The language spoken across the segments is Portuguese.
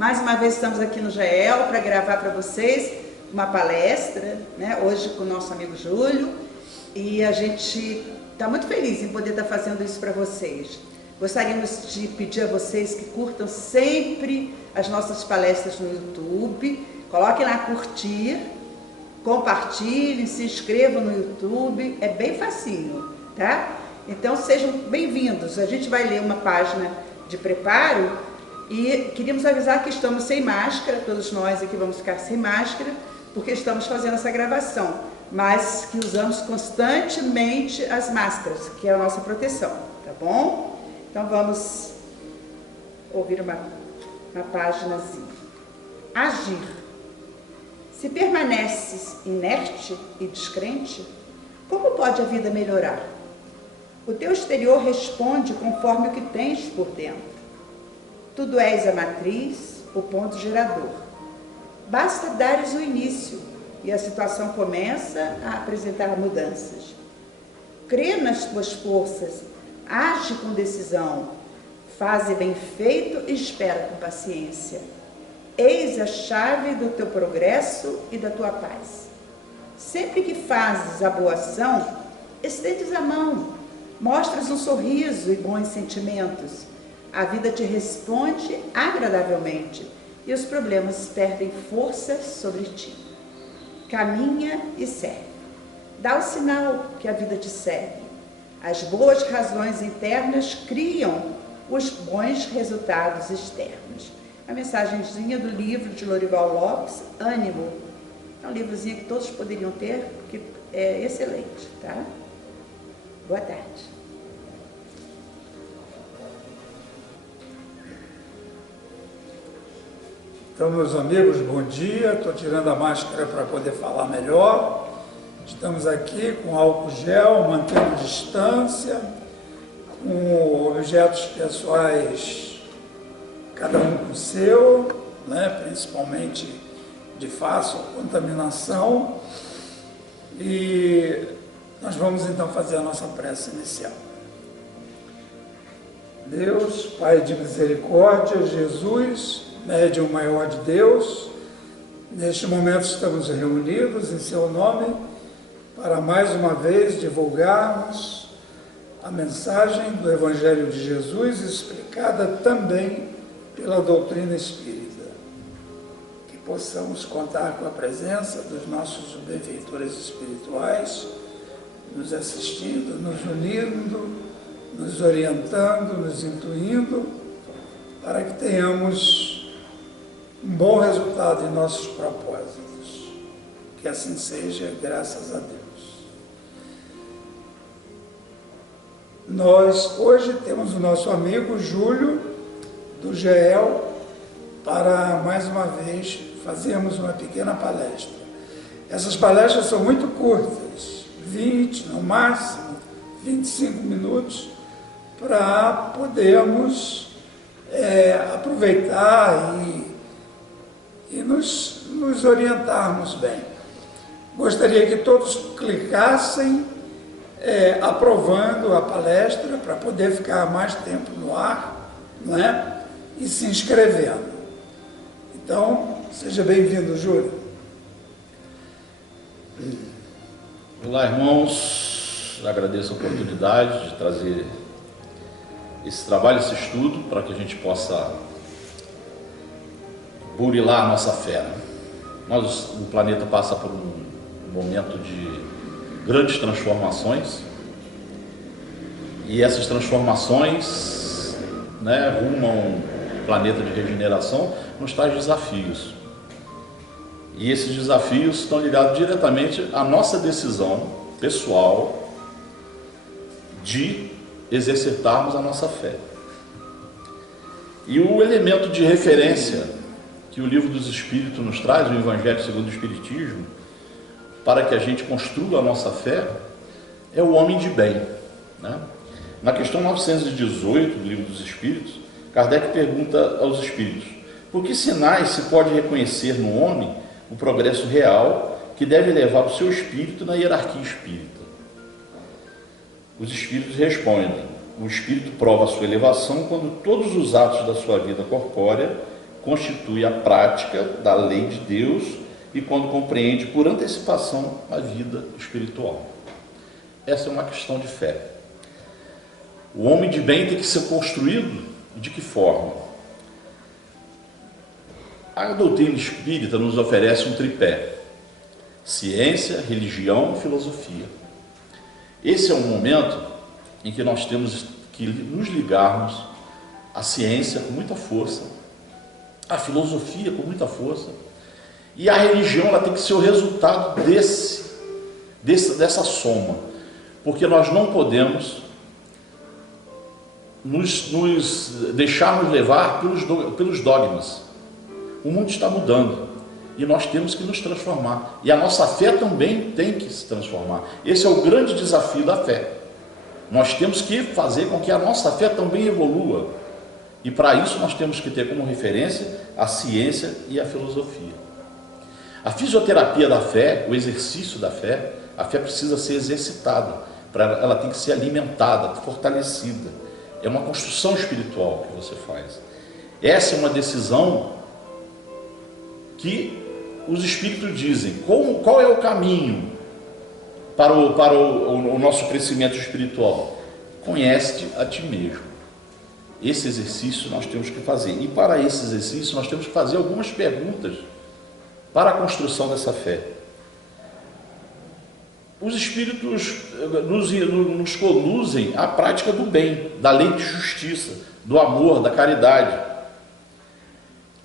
Mais uma vez estamos aqui no GEL para gravar para vocês uma palestra, né? Hoje com o nosso amigo Júlio, e a gente está muito feliz em poder estar fazendo isso para vocês. Gostaríamos de pedir a vocês que curtam sempre as nossas palestras no YouTube, coloquem lá curtir, compartilhem, se inscrevam no YouTube, é bem facinho, tá? Então sejam bem-vindos. A gente vai ler uma página de preparo e queríamos avisar que estamos sem máscara, todos nós aqui vamos ficar sem máscara, porque estamos fazendo essa gravação, mas que usamos constantemente as máscaras, que é a nossa proteção, tá bom? Então vamos ouvir uma páginazinha. Agir. Se permaneces inerte e descrente, como pode a vida melhorar? O teu exterior responde conforme o que tens por dentro. Tudo és a matriz, o ponto gerador. Basta dares o início e a situação começa a apresentar mudanças. Crê nas tuas forças, age com decisão, faze bem feito e espera com paciência. Eis a chave do teu progresso e da tua paz. Sempre que fazes a boa ação, estendes a mão, mostras um sorriso e bons sentimentos. A vida te responde agradavelmente e os problemas perdem força sobre ti. Caminha e segue. Dá o sinal que a vida te segue. As boas razões internas criam os bons resultados externos. A mensagenzinha do livro de Lorival Lopes, Ânimo. É um livrozinho que todos poderiam ter, que é excelente, tá? Boa tarde. Então, meus amigos, bom dia. Estou tirando a máscara para poder falar melhor. Estamos aqui com álcool gel, mantendo distância, com objetos pessoais, cada um com o seu, né? Principalmente de fácil contaminação. E nós vamos então fazer a nossa prece inicial. Deus, Pai de misericórdia, Jesus, médium maior de Deus, neste momento estamos reunidos em seu nome para mais uma vez divulgarmos a mensagem do Evangelho de Jesus, explicada também pela doutrina espírita. Que possamos contar com a presença dos nossos benfeitores espirituais, nos assistindo, nos unindo, nos orientando, nos intuindo, para que tenhamos um bom resultado em nossos propósitos. Que assim seja, graças a Deus. Nós hoje temos o nosso amigo Júlio, do GEL, para mais uma vez fazermos uma pequena palestra. Essas palestras são muito curtas, 20, no máximo 25 minutos, para podermos aproveitar e nos orientarmos bem. Gostaria que todos clicassem aprovando a palestra para poder ficar mais tempo no ar, não é? E se inscrevendo. Então, seja bem-vindo, Júlio. Olá, irmãos. Agradeço a oportunidade de trazer esse trabalho, esse estudo, para que a gente possa burilar a nossa fé. O planeta passa por um momento de grandes transformações, e essas transformações, rumo a um planeta de regeneração, nos traz desafios. E esses desafios estão ligados diretamente à nossa decisão pessoal de exercitarmos a nossa fé. E o elemento de referência que o Livro dos Espíritos nos traz, o Evangelho segundo o Espiritismo, para que a gente construa a nossa fé, é o homem de bem, né? Na questão 918 do Livro dos Espíritos, Kardec pergunta aos espíritos: por que sinais se pode reconhecer no homem o progresso real que deve levar o seu espírito na hierarquia espírita? Os espíritos respondem: o espírito prova a sua elevação quando todos os atos da sua vida corpórea constitui a prática da lei de Deus e quando compreende por antecipação a vida espiritual. Essa é uma questão de fé. O homem de bem tem que ser construído de que forma? A doutrina espírita nos oferece um tripé: ciência, religião e filosofia. Esse é um momento em que nós temos que nos ligarmos à ciência com muita força, à filosofia com muita força, e a religião ela tem que ser o resultado dessa soma, porque nós não podemos nos deixarmos levar pelos dogmas. O mundo está mudando e nós temos que nos transformar, e a nossa fé também tem que se transformar. Esse é o grande desafio da fé. Nós temos que fazer com que a nossa fé também evolua, e para isso nós temos que ter como referência a ciência e a filosofia. A fisioterapia da fé, o exercício da fé, a fé precisa ser exercitada, ela tem que ser alimentada, fortalecida. É uma construção espiritual que você faz. Essa é uma decisão que os Espíritos dizem. Qual é o caminho para o nosso crescimento espiritual? Conhece-te a ti mesmo. Esse exercício nós temos que fazer. E para esse exercício nós temos que fazer algumas perguntas para a construção dessa fé. Os Espíritos nos conduzem à prática do bem, da lei de justiça, do amor, da caridade.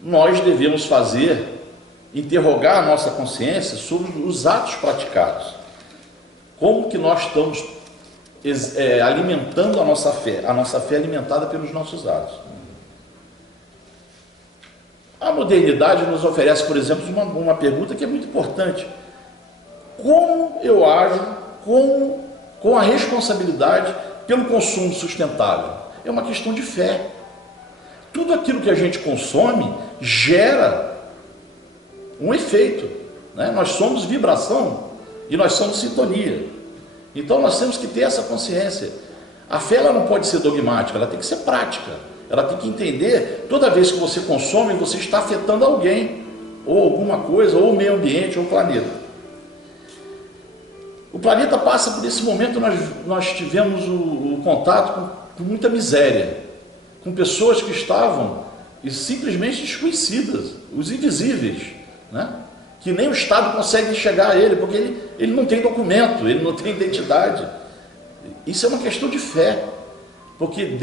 Nós devemos interrogar a nossa consciência sobre os atos praticados. Como que nós estamos alimentando a nossa fé alimentada pelos nossos atos. A modernidade nos oferece, por exemplo, uma pergunta que é muito importante: como eu ajo com a responsabilidade pelo consumo sustentável? É uma questão de fé. Tudo aquilo que a gente consome gera um efeito, né? Nós somos vibração e nós somos sintonia. Então nós temos que ter essa consciência. A fé ela não pode ser dogmática, ela tem que ser prática. Ela tem que entender, toda vez que você consome, você está afetando alguém, ou alguma coisa, ou o meio ambiente, ou o planeta. O planeta passa por esse momento, nós tivemos o contato com muita miséria, com pessoas que estavam simplesmente desconhecidas, os invisíveis, né? Que nem o Estado consegue chegar a ele, porque ele não tem documento, ele não tem identidade. Isso é uma questão de fé, porque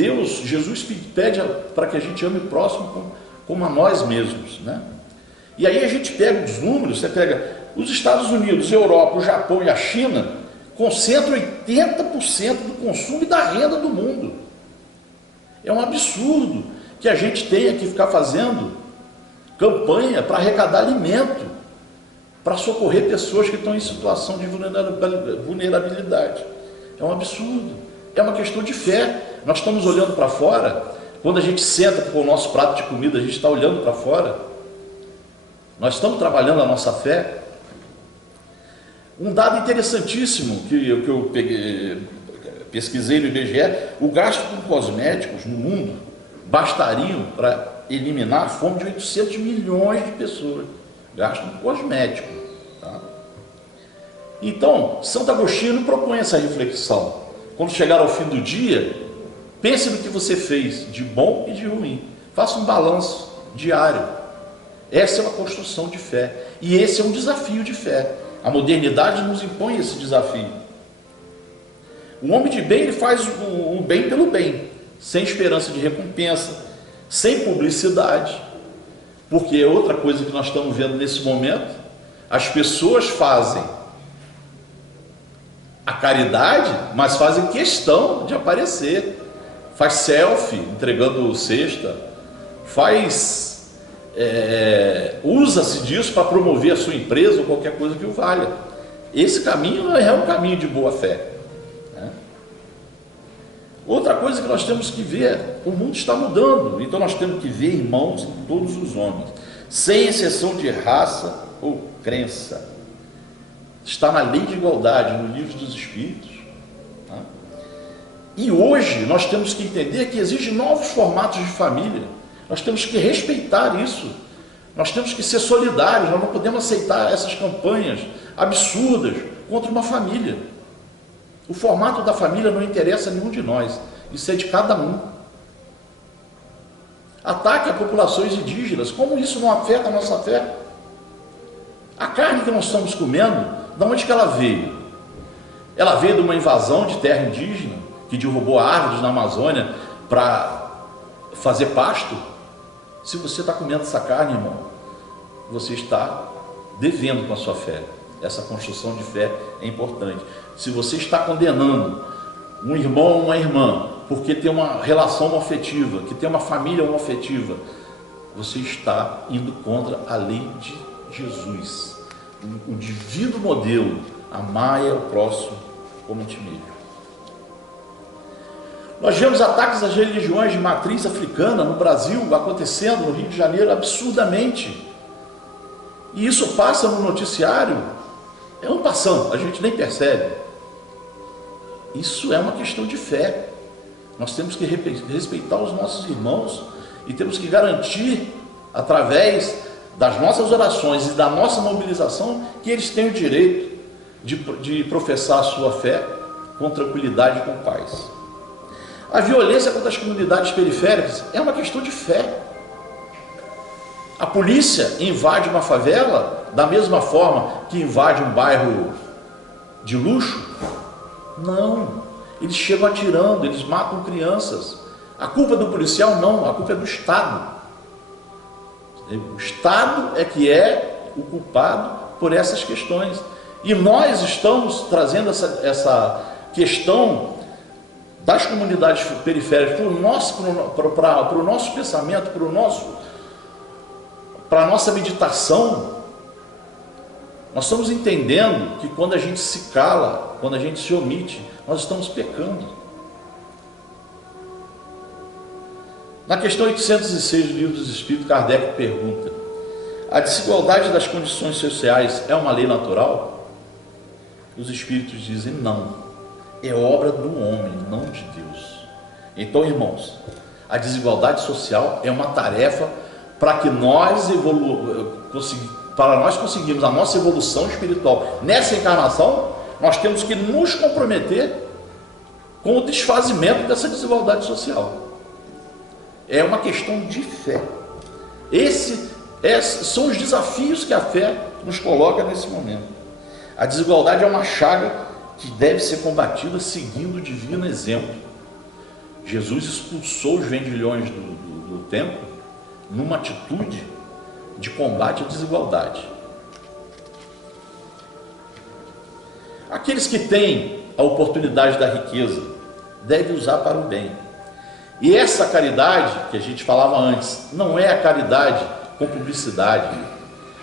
Jesus pede para que a gente ame o próximo como a nós mesmos, né? E aí a gente pega os números, você pega os Estados Unidos, a Europa, o Japão e a China, concentram 80% do consumo e da renda do mundo. É um absurdo que a gente tenha que ficar fazendo campanha para arrecadar alimento, para socorrer pessoas que estão em situação de vulnerabilidade. É um absurdo. É uma questão de fé. Nós estamos olhando para fora. Quando a gente senta com o nosso prato de comida, a gente está olhando para fora. Nós estamos trabalhando a nossa fé. Um dado interessantíssimo que eu pesquisei no IBGE: o gasto com cosméticos no mundo bastariam para eliminar a fome de 800 milhões de pessoas. Gasto com cosmético. Tá? Então, Santo Agostinho propõe essa reflexão. Quando chegar ao fim do dia, pense no que você fez de bom e de ruim. Faça um balanço diário. Essa é uma construção de fé. E esse é um desafio de fé. A modernidade nos impõe esse desafio. O homem de bem, ele faz o bem pelo bem, sem esperança de recompensa, sem publicidade. Porque é outra coisa que nós estamos vendo nesse momento: as pessoas fazem a caridade, mas fazem questão de aparecer. Faz selfie entregando cesta, usa-se disso para promover a sua empresa ou qualquer coisa que o valha. Esse caminho não é um caminho de boa fé, né? Outra coisa que nós temos que ver: o mundo está mudando, então nós temos que ver irmãos em todos os homens, sem exceção de raça ou crença. Está na lei de igualdade, no livro dos Espíritos. Tá? E hoje nós temos que entender que existem novos formatos de família. Nós temos que respeitar isso. Nós temos que ser solidários. Nós não podemos aceitar essas campanhas absurdas contra uma família. O formato da família não interessa a nenhum de nós. Isso é de cada um. Ataque a populações indígenas. Como isso não afeta a nossa fé? A carne que nós estamos comendo, de onde que ela veio? Ela veio de uma invasão de terra indígena, que derrubou árvores na Amazônia para fazer pasto? Se você está comendo essa carne, irmão, você está devendo com a sua fé. Essa construção de fé é importante. Se você está condenando um irmão ou uma irmã porque tem uma relação homoafetiva, que tem uma família homoafetiva, você está indo contra a lei de Jesus, o divino modelo: amai ao próximo como a ti mesmo. Nós vemos ataques às religiões de matriz africana no Brasil acontecendo, no Rio de Janeiro, absurdamente. E isso passa no noticiário, é um passando, a gente nem percebe. Isso é uma questão de fé. Nós temos que respeitar os nossos irmãos e temos que garantir, através das nossas orações e da nossa mobilização, que eles têm o direito de professar a sua fé com tranquilidade e com paz. A violência contra as comunidades periféricas é uma questão de fé. A polícia invade uma favela da mesma forma que invade um bairro de luxo? Não. Eles chegam atirando, eles matam crianças. A culpa do policial não, a culpa é do Estado. O Estado é que é o culpado por essas questões. E nós estamos trazendo essa questão das comunidades periféricas para o nosso pensamento, para a nossa meditação. Nós estamos entendendo que quando a gente se cala, quando a gente se omite, nós estamos pecando. Na questão 806 do Livro dos Espíritos, Kardec pergunta: a desigualdade das condições sociais é uma lei natural? Os Espíritos dizem não. É obra do homem, não de Deus. Então, irmãos, a desigualdade social é uma tarefa para que nós conseguirmos a nossa evolução espiritual nessa encarnação. Nós temos que nos comprometer com o desfazimento dessa desigualdade social. É uma questão de fé. Esses são os desafios que a fé nos coloca nesse momento. A desigualdade é uma chaga que deve ser combatida seguindo o divino exemplo. Jesus expulsou os vendilhões do templo numa atitude de combate à desigualdade. Aqueles que têm a oportunidade da riqueza devem usar para o bem. E essa caridade que a gente falava antes, não é a caridade com publicidade.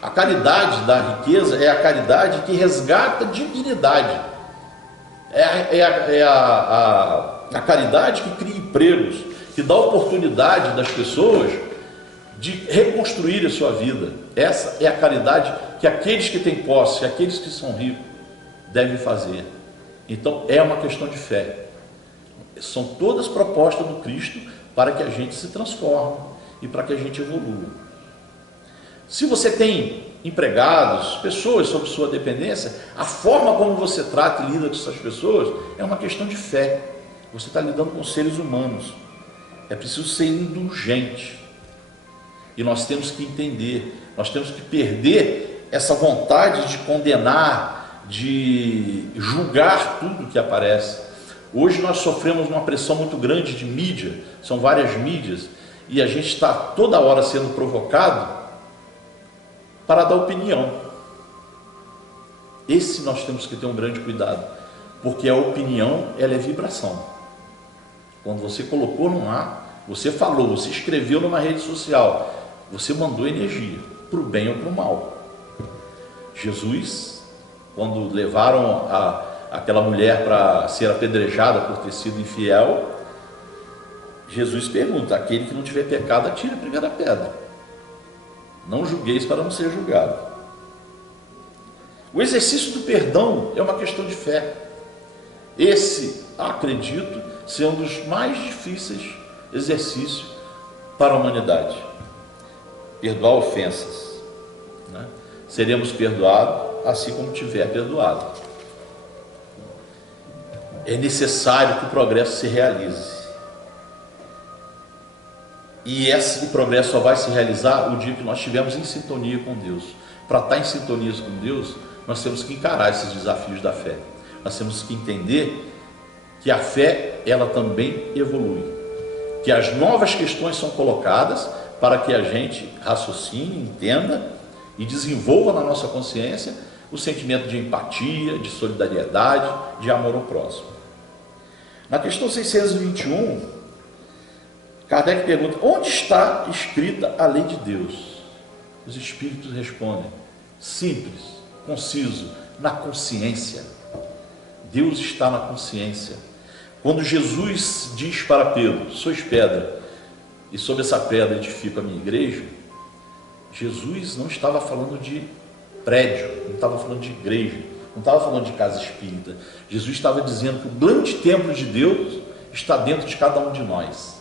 A caridade da riqueza é a caridade que resgata dignidade. É a caridade que cria empregos, que dá oportunidade das pessoas de reconstruir a sua vida. Essa é a caridade que aqueles que têm posse, aqueles que são ricos, devem fazer. Então é uma questão de fé. São todas propostas do Cristo para que a gente se transforme e para que a gente evolua. Se você tem empregados, pessoas sob sua dependência, a forma como você trata e lida com essas pessoas é uma questão de fé. Você está lidando com seres humanos. É preciso ser indulgente. E nós temos que entender, nós temos que perder essa vontade de condenar, de julgar tudo que aparece. Hoje nós sofremos uma pressão muito grande de mídia, são várias mídias, e a gente está toda hora sendo provocado para dar opinião. Esse nós temos que ter um grande cuidado, porque a opinião, ela é vibração. Quando você colocou no ar, você falou, você escreveu numa rede social, você mandou energia, para o bem ou para o mal. Jesus, quando levaram aquela mulher para ser apedrejada por ter sido infiel, Jesus pergunta: aquele que não tiver pecado, atire a primeira pedra. Não julgueis para não ser julgado. O exercício do perdão é uma questão de fé. Esse, acredito, ser um dos mais difíceis exercícios para a humanidade: perdoar ofensas, né? Seremos perdoados assim como tiver perdoado. É necessário que o progresso se realize. E esse progresso só vai se realizar o dia que nós estivermos em sintonia com Deus. Para estar em sintonia com Deus, nós temos que encarar esses desafios da fé. Nós temos que entender que a fé, ela também evolui. Que as novas questões são colocadas para que a gente raciocine, entenda e desenvolva na nossa consciência o sentimento de empatia, de solidariedade, de amor ao próximo. Na questão 621, Kardec pergunta: onde está escrita a lei de Deus? Os espíritos respondem: simples, conciso, na consciência. Deus está na consciência. Quando Jesus diz para Pedro: sois pedra, e sobre essa pedra edifico a minha igreja, Jesus não estava falando de prédio, não estava falando de igreja, não estava falando de casa espírita. Jesus estava dizendo que o grande templo de Deus está dentro de cada um de nós.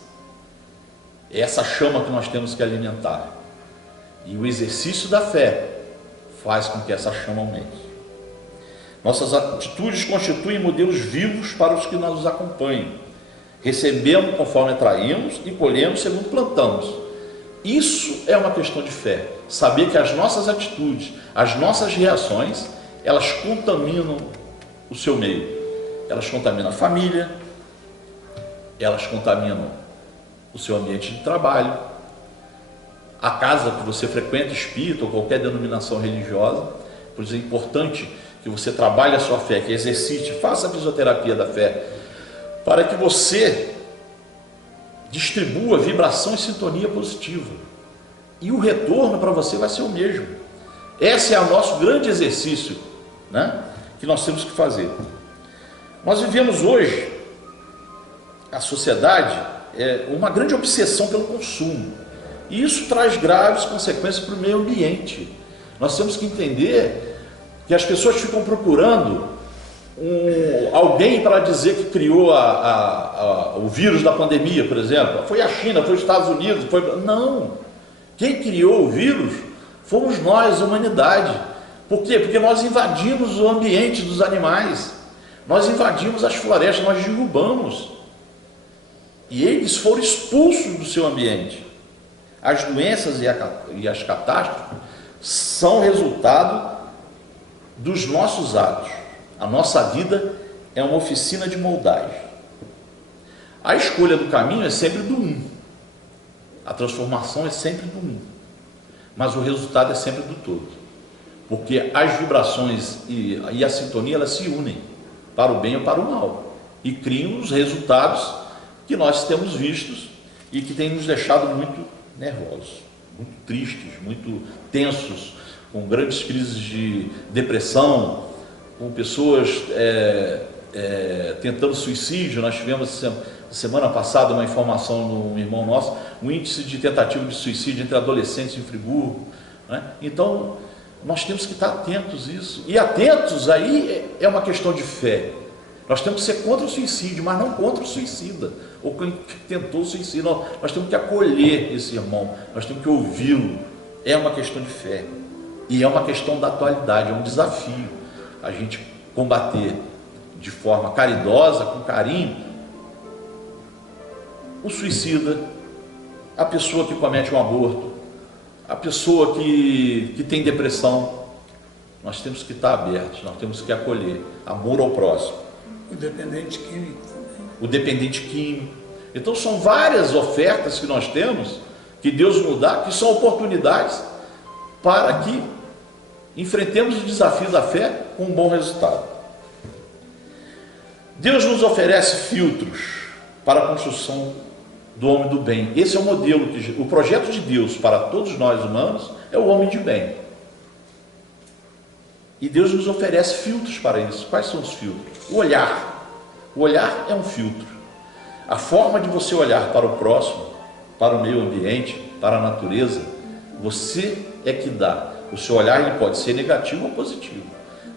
É essa chama que nós temos que alimentar. E o exercício da fé faz com que essa chama aumente. Nossas atitudes constituem modelos vivos para os que nos acompanham. Recebemos conforme atraímos e colhemos segundo plantamos. Isso é uma questão de fé. Saber que as nossas atitudes, as nossas reações, elas contaminam o seu meio. Elas contaminam a família, elas contaminam o seu ambiente de trabalho, a casa que você frequenta, espírita ou qualquer denominação religiosa. Por isso é importante que você trabalhe a sua fé, que exercite, faça a fisioterapia da fé, para que você distribua vibração e sintonia positiva. E o retorno para você vai ser o mesmo. Esse é o nosso grande exercício, né, que nós temos que fazer. Nós vivemos hoje, a sociedade, uma grande obsessão pelo consumo. E isso traz graves consequências para o meio ambiente. Nós temos que entender que as pessoas ficam procurando alguém para dizer que criou o vírus da pandemia, por exemplo. Foi a China, foi os Estados Unidos, Não! Quem criou o vírus fomos nós, a humanidade. Por quê? Porque nós invadimos o ambiente dos animais, nós invadimos as florestas, nós derrubamos. E eles foram expulsos do seu ambiente. As doenças e as catástrofes são resultado dos nossos atos. A nossa vida é uma oficina de moldagem. A escolha do caminho é sempre do um. A transformação é sempre do um. Mas o resultado é sempre do todo. Porque as vibrações e a sintonia, elas se unem para o bem ou para o mal. E criam os resultados que nós temos vistos e que tem nos deixado muito nervosos, muito tristes, muito tensos, com grandes crises de depressão, com pessoas tentando suicídio. Nós tivemos semana passada uma informação de um irmão nosso, um índice de tentativa de suicídio entre adolescentes em Friburgo, né? Então nós temos que estar atentos a isso, e atentos aí é uma questão de fé. Nós temos que ser contra o suicídio, mas não contra o suicida, ou quem tentou suicídio. Nós temos que acolher esse irmão, nós temos que ouvi-lo. É uma questão de fé, e é uma questão da atualidade, é um desafio a gente combater de forma caridosa, com carinho, o suicida, a pessoa que comete um aborto, a pessoa que tem depressão. Nós temos que estar abertos, nós temos que acolher, amor ao próximo. O dependente químico também. O dependente químico. Então são várias ofertas que nós temos, que Deus nos dá, que são oportunidades para que enfrentemos o desafio da fé com um bom resultado. Deus nos oferece filtros para a construção do homem do bem. Esse é o modelo, o projeto de Deus para todos nós humanos é o homem de bem. E Deus nos oferece filtros para isso. Quais são os filtros? O olhar. O olhar é um filtro. A forma de você olhar para o próximo, para o meio ambiente, para a natureza, você é que dá. O seu olhar ele pode ser negativo ou positivo.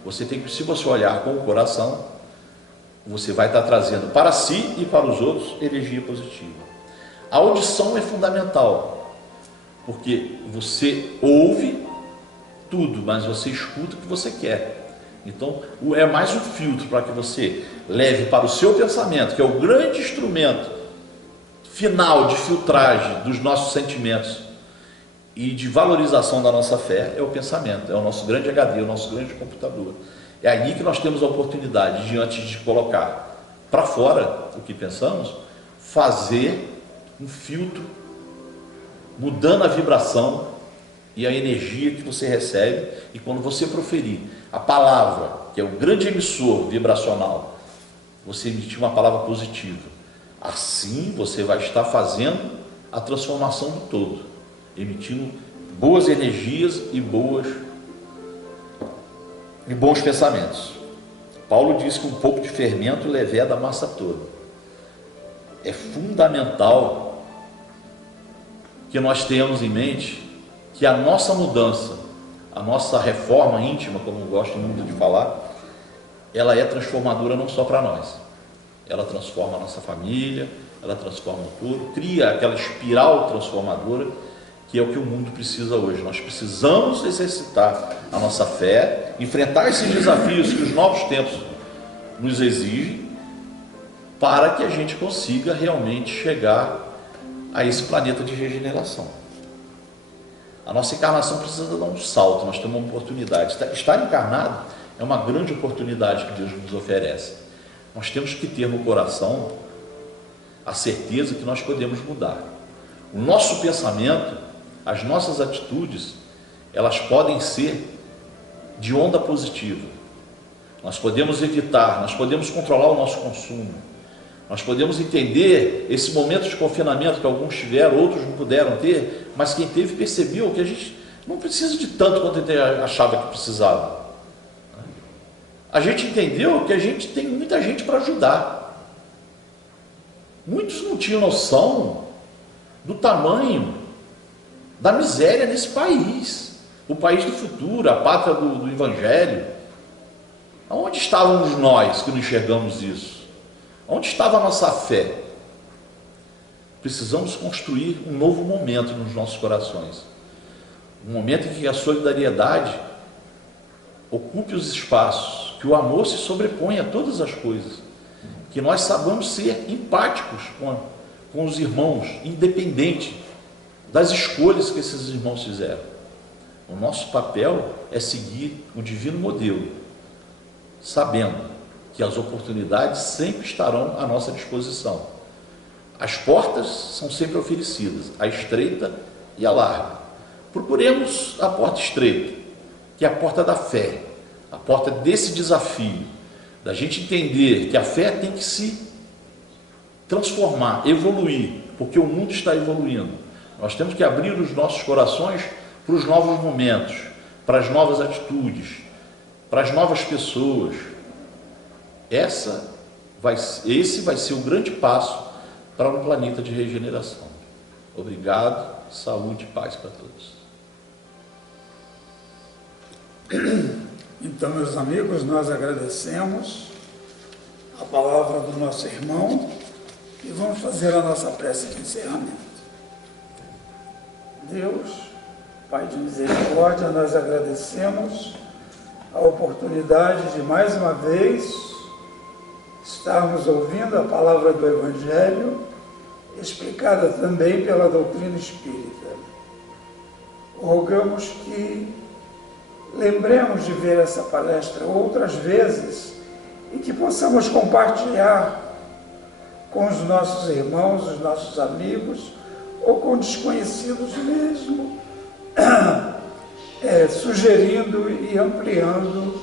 Você tem que, se você olhar com o coração, você vai estar trazendo para si e para os outros energia positiva. A audição é fundamental, porque você ouve tudo, mas você escuta o que você quer. Então, é mais um filtro para que você leve para o seu pensamento, que é o grande instrumento final de filtragem dos nossos sentimentos e de valorização da nossa fé, é o pensamento, é o nosso grande HD, o nosso grande computador. É aí que nós temos a oportunidade, diante de colocar para fora o que pensamos, fazer um filtro, mudando a vibração e a energia que você recebe, e quando você proferir a palavra, que é o grande emissor vibracional, você emitir uma palavra positiva, assim você vai estar fazendo a transformação do todo, emitindo boas energias e bons pensamentos. Paulo diz que um pouco de fermento leveda a massa toda. É fundamental que nós tenhamos em mente que a nossa mudança, a nossa reforma íntima, como eu gosto muito de falar, ela é transformadora não só para nós, ela transforma a nossa família, ela transforma tudo, cria aquela espiral transformadora que é o que o mundo precisa hoje. Nós precisamos exercitar a nossa fé, enfrentar esses desafios que os novos tempos nos exigem, para que a gente consiga realmente chegar a esse planeta de regeneração. A nossa encarnação precisa dar um salto, nós temos uma oportunidade. Estar encarnado é uma grande oportunidade que Deus nos oferece. Nós temos que ter no coração a certeza que nós podemos mudar. O nosso pensamento, as nossas atitudes, elas podem ser de onda positiva. Nós podemos evitar, nós podemos controlar o nosso consumo, nós podemos entender esse momento de confinamento que alguns tiveram, outros não puderam ter, mas quem teve percebeu que a gente não precisa de tanto quanto a gente achava que precisava. A gente entendeu que a gente tem muita gente para ajudar. Muitos não tinham noção do tamanho da miséria nesse país, o país do futuro, a pátria do Evangelho. Onde estávamos nós que não enxergamos isso? Onde estava a nossa fé? Precisamos construir um novo momento nos nossos corações, um momento em que a solidariedade ocupe os espaços, que o amor se sobreponha a todas as coisas, que nós saibamos ser empáticos com os irmãos, independente das escolhas que esses irmãos fizeram. O nosso papel é seguir o divino modelo, sabendo que as oportunidades sempre estarão à nossa disposição. As portas são sempre oferecidas, a estreita e a larga. Procuremos a porta estreita, que é a porta da fé, a porta desse desafio, da gente entender que a fé tem que se transformar, evoluir, porque o mundo está evoluindo. Nós temos que abrir os nossos corações para os novos momentos, para as novas atitudes, para as novas pessoas. Esse vai ser o grande passo para um planeta de regeneração. Obrigado, saúde e paz para todos. Então, meus amigos, nós agradecemos a palavra do nosso irmão e vamos fazer a nossa prece de encerramento. Deus, Pai de misericórdia, nós agradecemos a oportunidade de mais uma vez estarmos ouvindo a palavra do Evangelho, explicada também pela doutrina espírita. Rogamos que lembremos de ver essa palestra outras vezes e que possamos compartilhar com os nossos irmãos, os nossos amigos, ou com desconhecidos mesmo, sugerindo e ampliando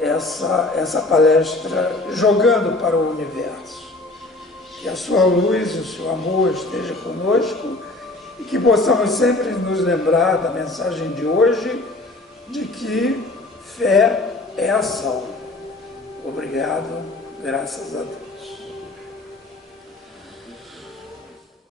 essa palestra, jogando para o universo. Que a sua luz e o seu amor esteja conosco e que possamos sempre nos lembrar da mensagem de hoje, de que fé é ação. Obrigado, graças a Deus.